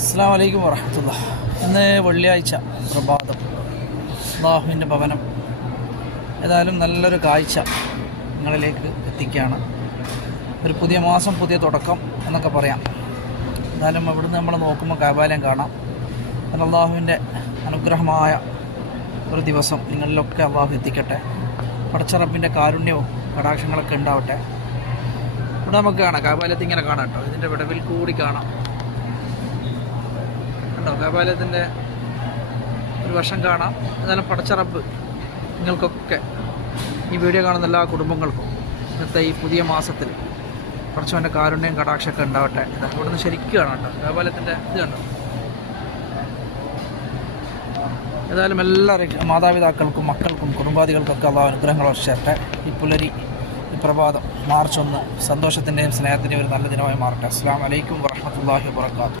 അസ്സലാമു അലൈക്കും വറഹ്മത്തുള്ളാഹി. ഇന്ന് വെള്ളിയാഴ്ച പ്രഭാതം, അല്ലാഹുവിൻ്റെ ഭവനം. ഏതായാലും നല്ലൊരു കാഴ്ച നിങ്ങളിലേക്ക് എത്തിക്കുകയാണ്. ഒരു പുതിയ മാസം, പുതിയ തുടക്കം എന്നൊക്കെ പറയാം. എന്നാലും അവിടുന്ന് നമ്മൾ നോക്കുമ്പോൾ കഅബാലയം കാണാം. അല്ലാഹുവിൻ്റെ അനുഗ്രഹമായ ഒരു ദിവസം നിങ്ങളിലൊക്കെ അല്ലാഹു എത്തിക്കട്ടെ. പടച്ച റബ്ബിൻ്റെ കാരുണ്യവും കടാക്ഷങ്ങളൊക്കെ ഉണ്ടാവട്ടെ. ഇവിടെ നമുക്ക് കാണാം, കഅബാലയത്തിൽ ഇങ്ങനെ കാണാം കേട്ടോ. ഇതിൻ്റെ വിടവിൽ കൂടി കാണാം കണ്ടോ. കഅബാലയത്തിൻ്റെ ഒരു വശം കാണാം. എന്നാലും പടച്ച റബ്ബ് നിങ്ങൾക്കൊക്കെ, ഈ വീഡിയോ കാണുന്ന എല്ലാ കുടുംബങ്ങൾക്കും ഇന്നത്തെ ഈ പുതിയ മാസത്തിൽ പടച്ചവൻ്റെ കാരുണ്യം കടാക്ഷമൊക്കെ ഉണ്ടാവട്ടെ. ഇവിടുന്ന് ശരിക്കും കാണാം കേട്ടോ കഅബാലയത്തിൻ്റെ ഇത് കണ്ടോ. ഏതായാലും എല്ലാവരും മാതാപിതാക്കൾക്കും മക്കൾക്കും കുടുംബാദികൾക്കൊക്കെ അല്ലാഹു അനുഗ്രഹങ്ങൾ വർഷിച്ചേരട്ടെ. ഈ പുലരി, ഈ പ്രഭാതം, മാർച്ച് 1 സന്തോഷത്തിൻ്റെയും സ്നേഹത്തിൻ്റെയും ഒരു നല്ല ദിനമായി മാറട്ടെ. അസ്സലാമു അലൈക്കും വറഹ്മത്തുള്ളാഹി വബറകാതുഹു.